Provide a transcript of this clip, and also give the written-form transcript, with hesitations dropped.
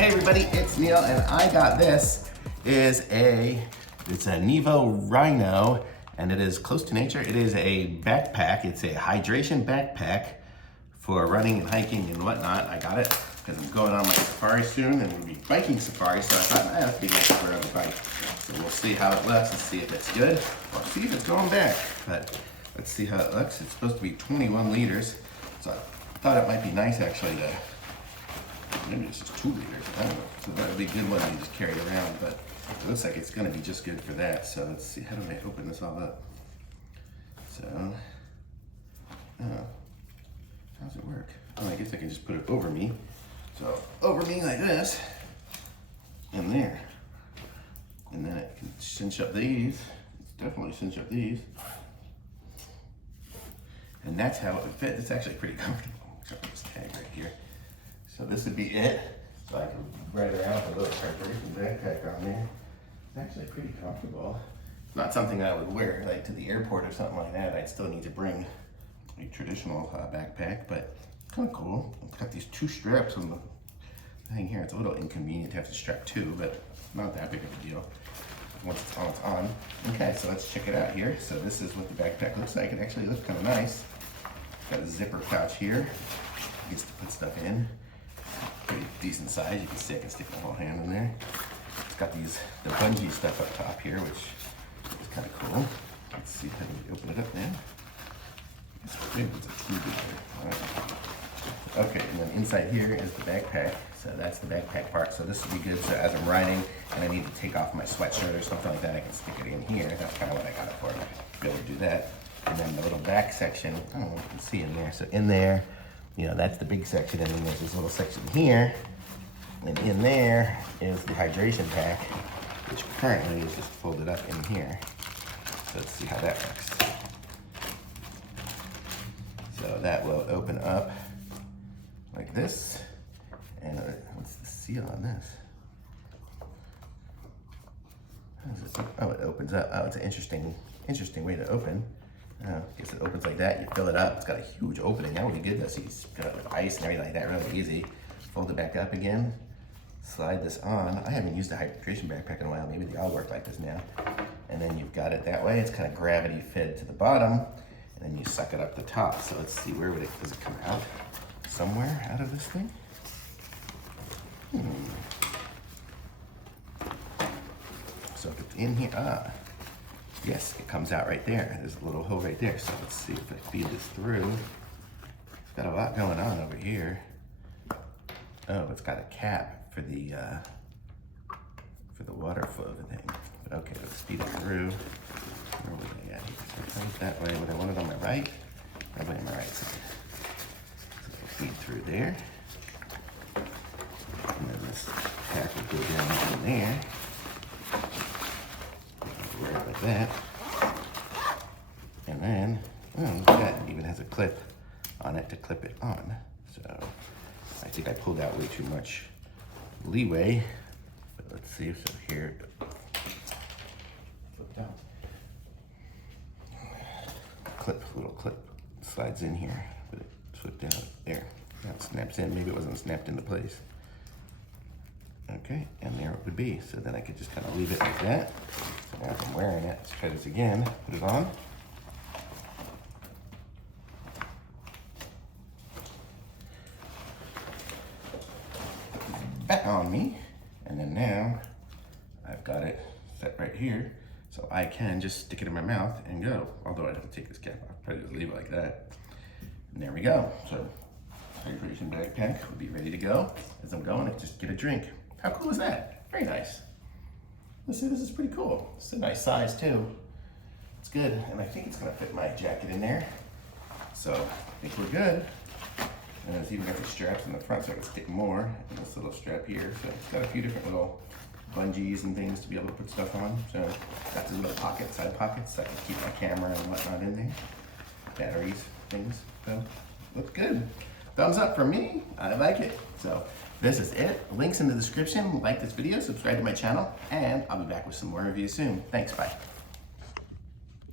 Hey everybody, it's Neil, and I got this. It's a NEVO RHINO, and it is close to nature. It is a backpack. It's a hydration backpack for running and hiking and whatnot. I got it because I'm going on my safari soon, and we'll be biking safari, so I thought I have to be nice to wear on the bike. So we'll see how it looks and see if it's good, or see if it's going back. But let's see how it looks. It's supposed to be 21 liters, so I thought it might be nice actually to, maybe it's just 2 liters, I don't know. So that would be a good one to just carry around, but it looks like it's gonna be just good for that. So let's see, how do I open this all up? So, how does it work? Oh, I guess I can just put it over me. So over me like this, and there. And then it can cinch up these. It's definitely cinch up these. And that's how it would fit. It's actually pretty comfortable. Except for this tag right here. So this would be it. So I can ride around with a little preparation backpack on there. It's actually pretty comfortable. It's not something I would wear like to the airport or something like that. I'd still need to bring a traditional backpack, but it's kind of cool. It's got these 2 straps on the thing here. It's a little inconvenient to have to strap 2, but not that big of a deal. Once it's on, it's on. Okay, so let's check it out here. So this is what the backpack looks like. It actually looks kind of nice. Got a zipper pouch here. Gets to put stuff in. Pretty decent size. You can see I can stick my whole hand in there. It's got the bungee stuff up top here, which is kind of cool. Let's see how we open it up now. It's a 2 liter. Okay, and then inside here is the backpack. So that's the backpack part. So this will be good. So as I'm riding and I need to take off my sweatshirt or something like that, I can stick it in here. That's kind of what I got it for, to be able to do that. And then the little back section, I don't know if you can see in there. So in there, you know, that's the big section, and then there's this little section here. And in there is the hydration pack, which currently is just folded up in here. So let's see how that works. So that will open up like this. And what's the seal on this? How does it, oh, it opens up. Oh, it's an interesting way to open. I guess it opens like that. You fill it up. It's got a huge opening. That would be good though. So you fill it with ice and everything like that. Really easy. Fold it back up again. Slide this on. I haven't used a hydration backpack in a while. Maybe they all work like this now. And then you've got it that way. It's kind of gravity fed to the bottom, and then you suck it up the top. So let's see, where would it? Does it come out somewhere out of this thing? So if it's in here, yes, it comes out right there. There's a little hole right there. So let's see if I feed this through. It's got a lot going on over here. Oh, it's got a cap for the water flow thing. But okay, let's feed it through. Where was I at? So that way. Would I want it on my right? Probably on my right side. So feed through there. And then this pack will go down in there. Right like that. And then, oh, look at that. It even has a clip on it to clip it on. So I think I pulled out way too much leeway. But let's see. So here, flip down. Little clip slides in here. But it flipped out there. Now it snaps in. Maybe it wasn't snapped into place. Okay, and there it would be. So then I could just kind of leave it like that. So now if I'm wearing it, let's try this again. Put it on. Back on me. And then now I've got it set right here. So I can just stick it in my mouth and go. Although I'd have to take this cap off. Probably just leave it like that. And there we go. So hydration backpack would be ready to go. As I'm going, I just get a drink. How cool is that? Very nice. Let's see, this is pretty cool. It's a nice size too. It's good, and I think it's gonna fit my jacket in there. So I think we're good. And it's even got the straps in the front so I can stick more. And this little strap here. So it's got a few different little bungees and things to be able to put stuff on. So got these little pockets, side pockets, so I can keep my camera and whatnot in there. Batteries, things. So looks good. Thumbs up from me. I like it. So this is it. Links in the description. Like this video, subscribe to my channel, and I'll be back with some more reviews soon. Thanks, bye.